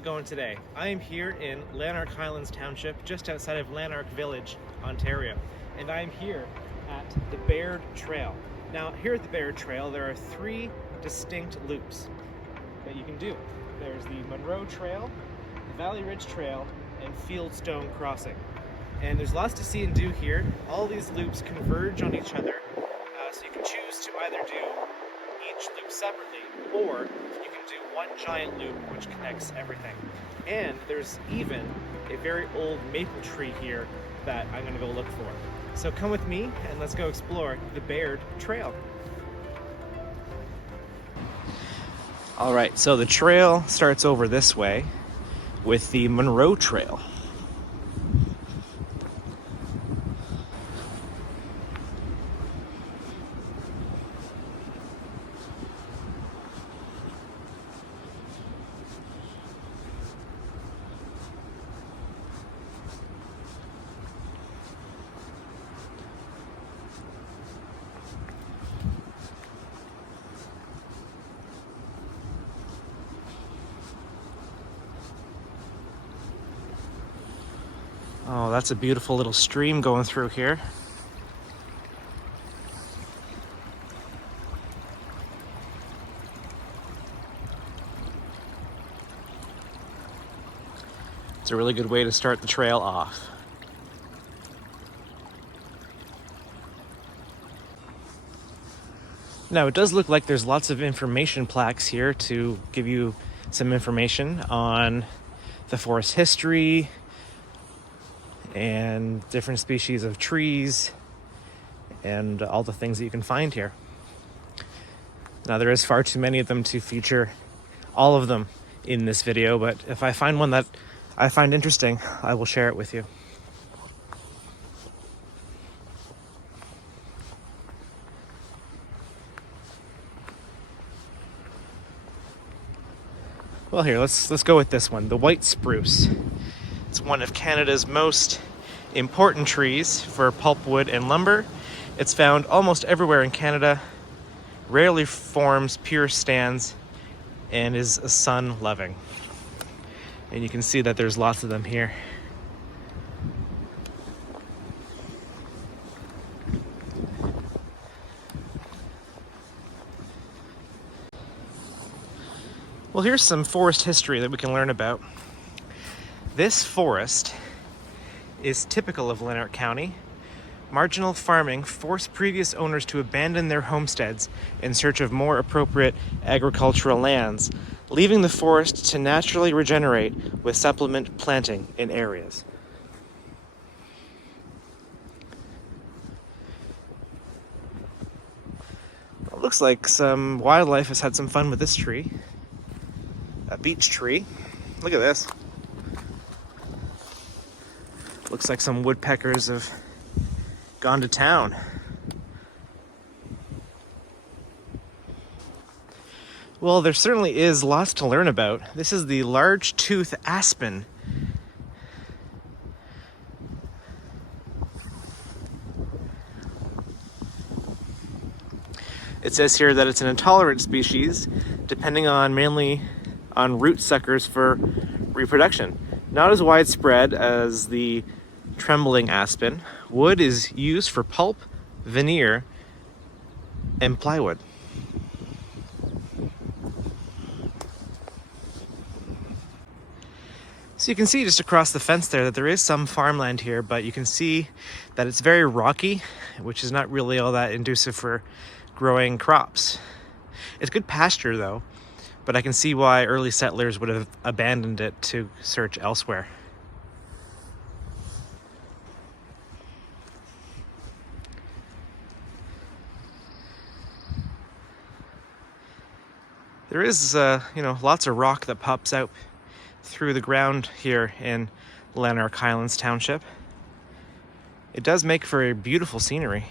it going today? I am here in Lanark Highlands Township, just outside of Lanark Village, Ontario. And I am here at the Baird Trail. Now, here at the Baird Trail, there are three distinct loops that you can do. There's the Munro Trail, the Valley Ridge Trail, and Fieldstone Crossing. And there's lots to see and do here. All these loops converge on each other, so you can choose to either do each loop separately, or you can do one giant loop which connects everything. And there's even a very old maple tree here that I'm going to go look for. So come with me and let's go explore the Baird Trail. All right, so the trail starts over this way with the Munro Trail. Oh, that's a beautiful little stream going through here. It's a really good way to start the trail off. Now, it does look like there's lots of information plaques here to give you some information on the forest history and different species of trees and all the things that you can find here. Now, there is far too many of them to feature all of them in this video, but if I find one that I find interesting, I will share it with you. Well, here, let's go with this one, the white spruce. It's one of Canada's most important trees for pulpwood and lumber. It's found almost everywhere in Canada, rarely forms pure stands, and is sun-loving. And you can see that there's lots of them here. Well, here's some forest history that we can learn about. This forest is typical of Lanark County. Marginal farming forced previous owners to abandon their homesteads in search of more appropriate agricultural lands, leaving the forest to naturally regenerate with supplement planting in areas. It looks like some wildlife has had some fun with this tree. A beech tree. Look at this. Looks like some woodpeckers have gone to town. Well, there certainly is lots to learn about. This is the large tooth aspen. It says here that it's an intolerant species, depending on mainly on root suckers for reproduction. Not as widespread as the trembling aspen. Wood is used for pulp, veneer, and plywood. So you can see just across the fence there that there is some farmland here, but you can see that it's very rocky, which is not really all that conducive for growing crops. It's good pasture though, but I can see why early settlers would have abandoned it to search elsewhere. There is, lots of rock that pops out through the ground here in Lanark Highlands Township. It does make for a beautiful scenery.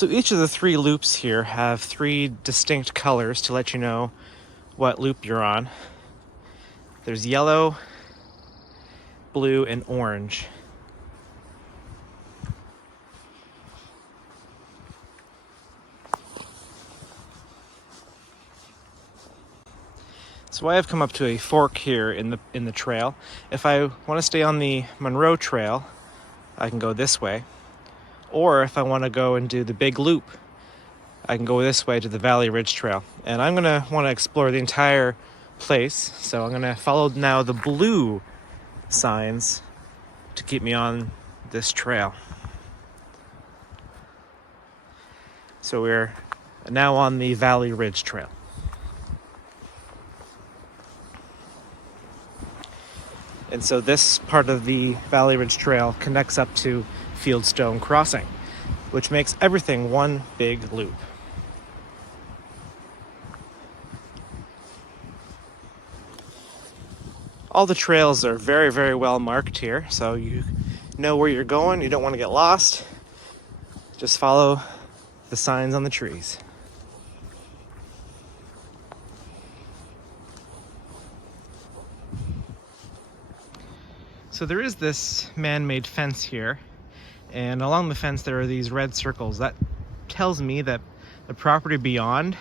So each of the three loops here have three distinct colors to let you know what loop you're on. There's yellow, blue, and orange. So I have come up to a fork here in the trail. If I want to stay on the Munro Trail, I can go this way. Or if I want to go and do the big loop, I can go this way to the Valley Ridge Trail. And I'm going to want to explore the entire place. So I'm going to follow now the blue signs to keep me on this trail. So we're now on the Valley Ridge Trail. And so this part of the Valley Ridge Trail connects up to Fieldstone Crossing, which makes everything one big loop. All the trails are very, very well marked here, so you know where you're going. You don't want to get lost. Just follow the signs on the trees. So there is this man-made fence here, and along the fence there are these red circles. That tells me that the property beyond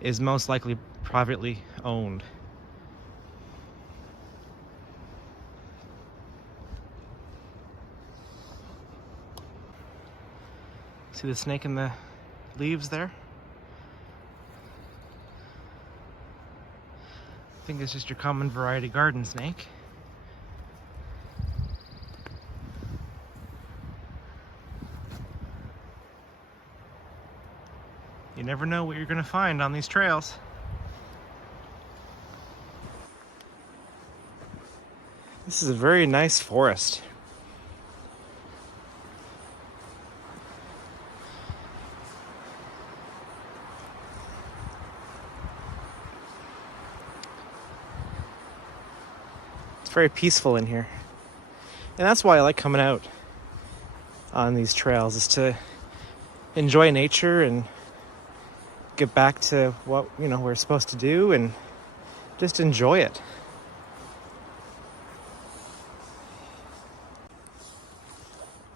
is most likely privately owned. See the snake in the leaves there? I think it's just your common variety garden snake. You never know what you're going to find on these trails. This is a very nice forest. It's very peaceful in here. And that's why I like coming out on these trails, is to enjoy nature and get back to what we're supposed to do and just enjoy it.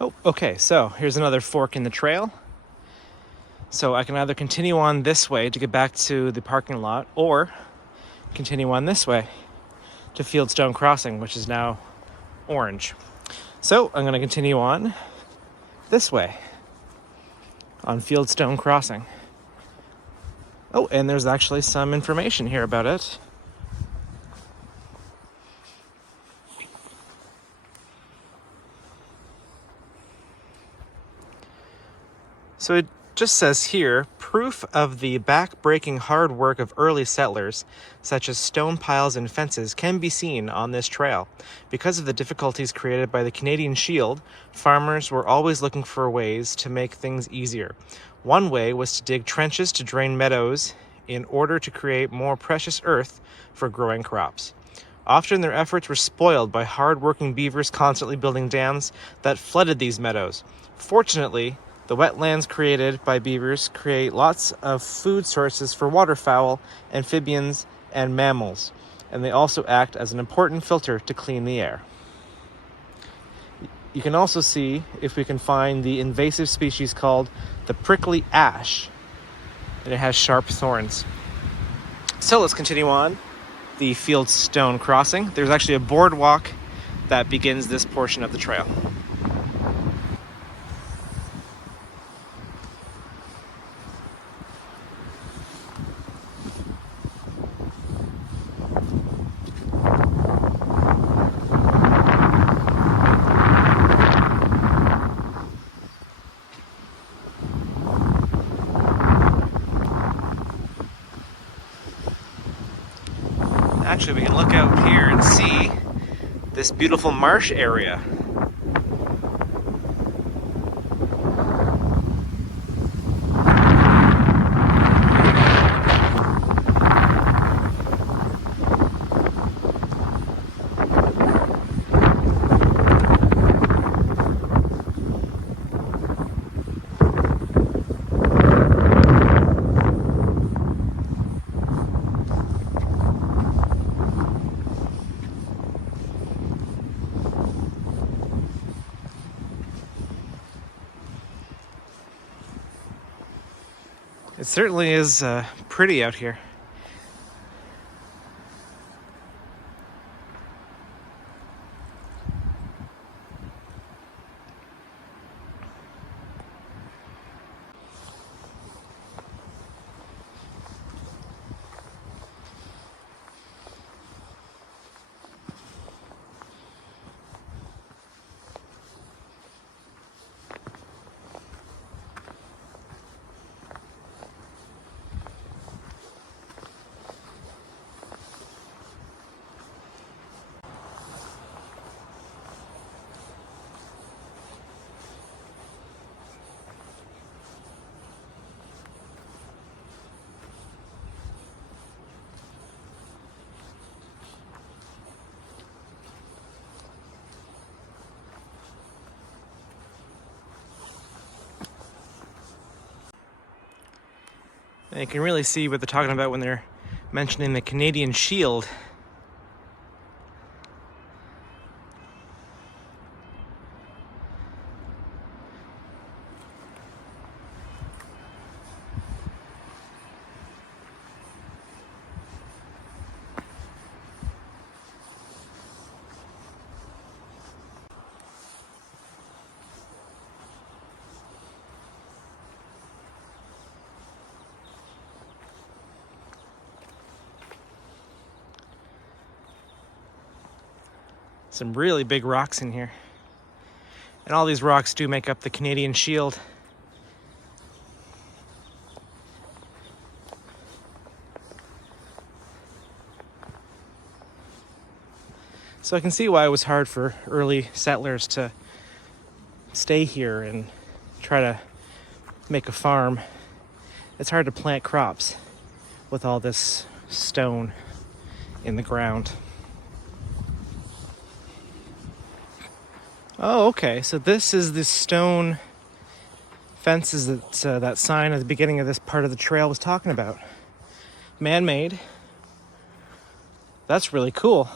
Oh, okay, so here's another fork in the trail. So I can either continue on this way to get back to the parking lot, or continue on this way to Fieldstone Crossing, which is now orange. So I'm going to continue on this way on Fieldstone Crossing. Oh, and there's actually some information here about it. So it just says here, proof of the back-breaking hard work of early settlers, such as stone piles and fences, can be seen on this trail. Because of the difficulties created by the Canadian Shield, farmers were always looking for ways to make things easier. One way was to dig trenches to drain meadows in order to create more precious earth for growing crops. Often their efforts were spoiled by hard-working beavers constantly building dams that flooded these meadows. Fortunately, the wetlands created by beavers create lots of food sources for waterfowl, amphibians, and mammals, and they also act as an important filter to clean the air. You can also see if we can find the invasive species called the prickly ash, and it has sharp thorns. So let's continue on the Fieldstone Crossing. There's actually a boardwalk that begins this portion of the trail. Actually, we can look out here and see this beautiful marsh area. It certainly is pretty out here. And you can really see what they're talking about when they're mentioning the Canadian Shield. Some really big rocks in here. And all these rocks do make up the Canadian Shield. So I can see why it was hard for early settlers to stay here and try to make a farm. It's hard to plant crops with all this stone in the ground. Oh, okay. So this is the stone fences that that sign at the beginning of this part of the trail was talking about. Man-made. That's really cool.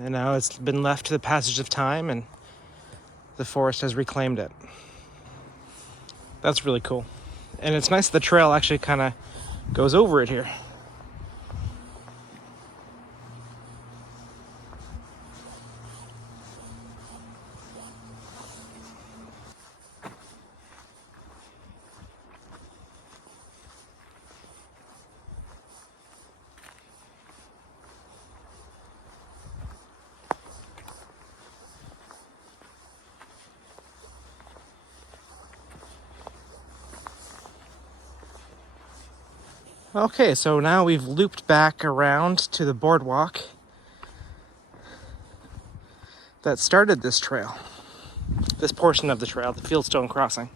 And now it's been left to the passage of time and the forest has reclaimed it. That's really cool. And it's nice that the trail actually kind of goes over it here. Okay, so now we've looped back around to the boardwalk that started this trail, this portion of the trail, the Fieldstone Crossing.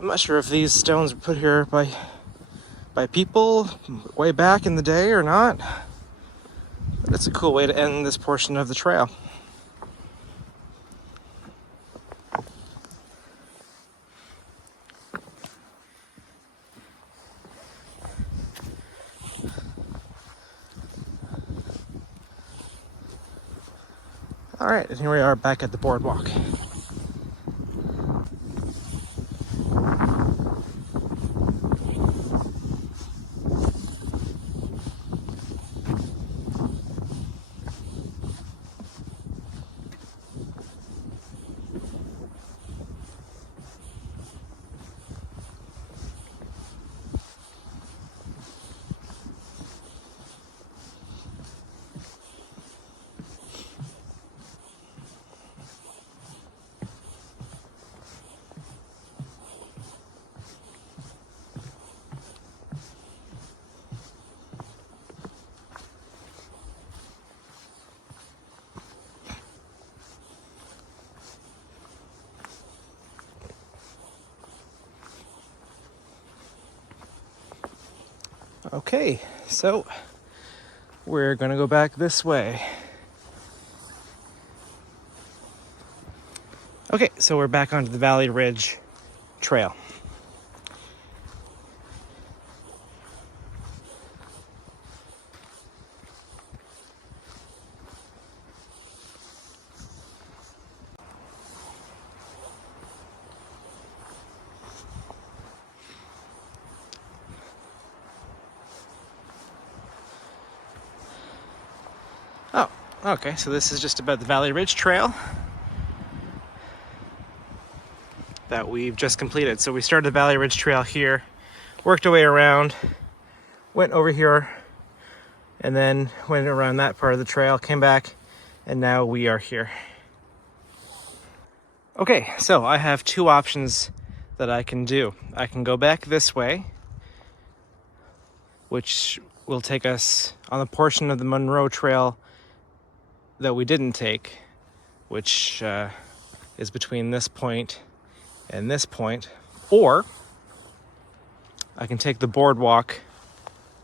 I'm not sure if these stones were put here by people way back in the day or not, but it's a cool way to end this portion of the trail. All right, and here we are back at the boardwalk. Okay, so we're gonna go back this way. Okay, so we're back onto the Valley Ridge Trail. Okay, so this is just about the Valley Ridge Trail that we've just completed. So we started the Valley Ridge Trail here, worked our way around, went over here, and then went around that part of the trail, came back, and now we are here. Okay, so I have two options that I can do. I can go back this way, which will take us on the portion of the Munro Trail that we didn't take, which is between this point and this point, or I can take the boardwalk,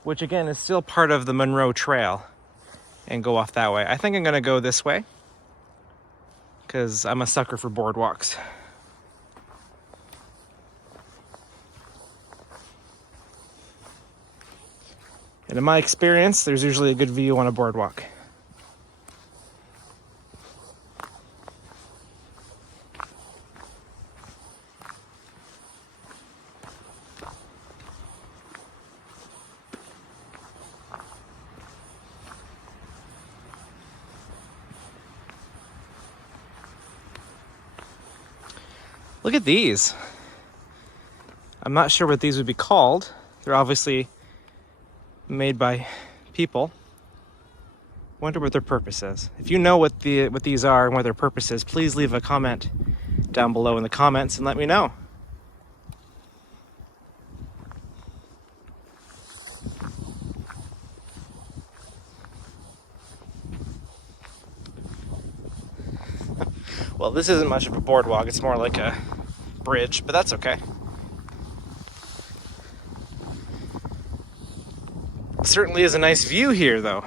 which again is still part of the Munro Trail, and go off that way. I think I'm gonna go this way because I'm a sucker for boardwalks. And in my experience, there's usually a good view on a boardwalk. Look at these. I'm not sure what these would be called. They're obviously made by people. Wonder what their purpose is. If you know what these are and what their purpose is, please leave a comment down below in the comments and let me know. Well, this isn't much of a boardwalk, it's more like a bridge, but that's okay. It certainly is a nice view here, though.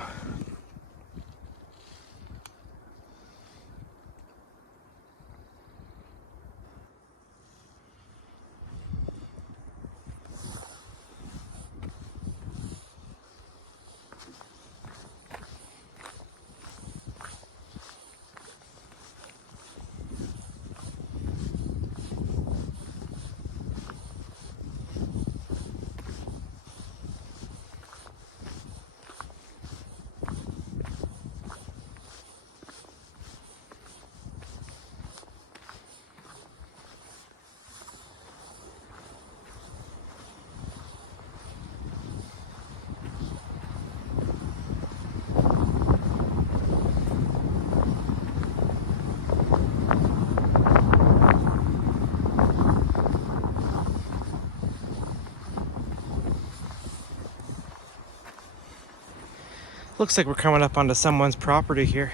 Looks like we're coming up onto someone's property here.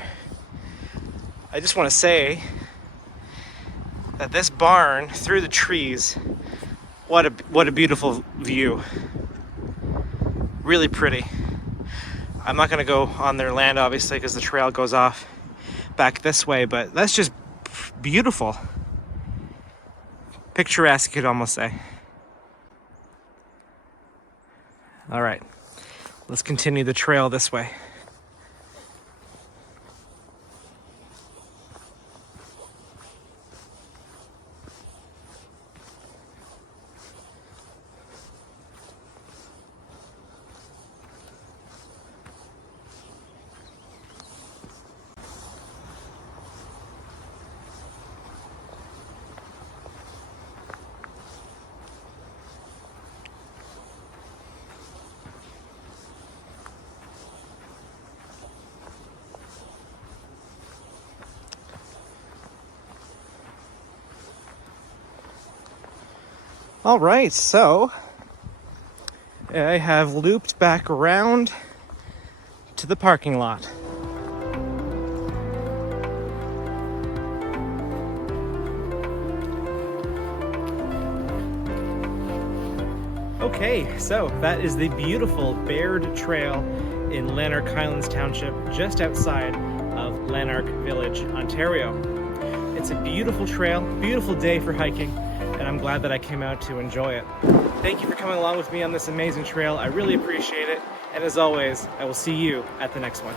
I just want to say that this barn through the trees, what a beautiful view. Really pretty. I'm not going to go on their land obviously because the trail goes off back this way, but that's just beautiful. Picturesque, you could almost say. All right. Let's continue the trail this way. All right, so I have looped back around to the parking lot. Okay, so that is the beautiful Baird Trail in Lanark Highlands Township, just outside of Lanark Village, Ontario. It's a beautiful trail, beautiful day for hiking, and I'm glad that I came out to enjoy it. Thank you for coming along with me on this amazing trail. I really appreciate it. And as always, I will see you at the next one.